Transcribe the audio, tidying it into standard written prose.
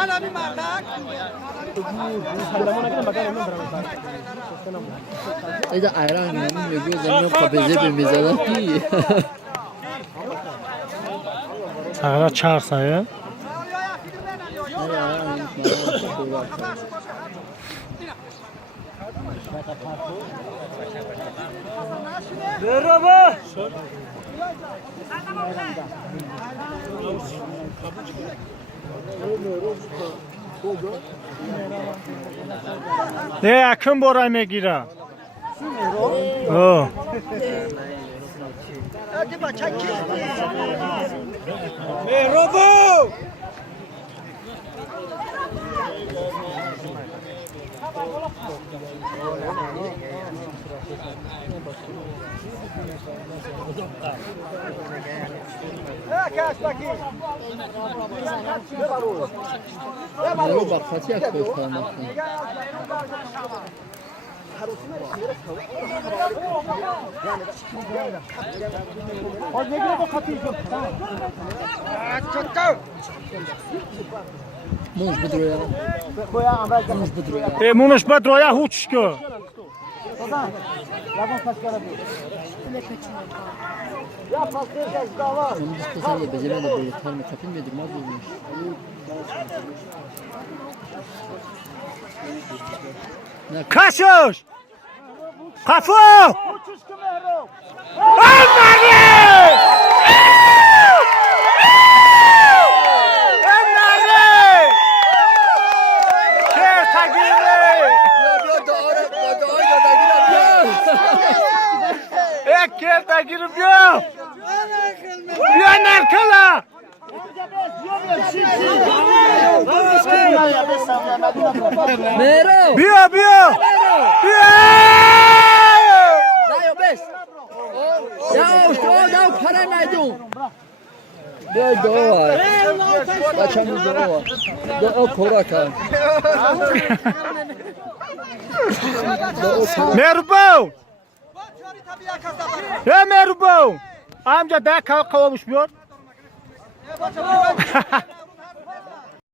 Alami mardak. ایده ایران گیرم میگه زمین قبضه به میزدن Sağra çağırsa ya. Merhaba. Ne yakın boray megira. Oh. Merhaba. Merhaba bak Fatih Akkoş kalmasın. Muş budur ya. Muş budur ya. Munuş bedroya huçku. Onu istesen de beceremedi böyle tarma kapın mı durmaz olmuş. Kaçış! Kafu! Önleri! Önleri! Kertagiri! Kertagiri biyo! Biyo nerkala! Mero! Biyo biyo! Biyo! Dayo beş! Ya o da para meydun! Biyo doğu var. Kaçamız doğu var. Doğu koraka. Merbo! Ya Merbo! Amca daha kavamış biyor.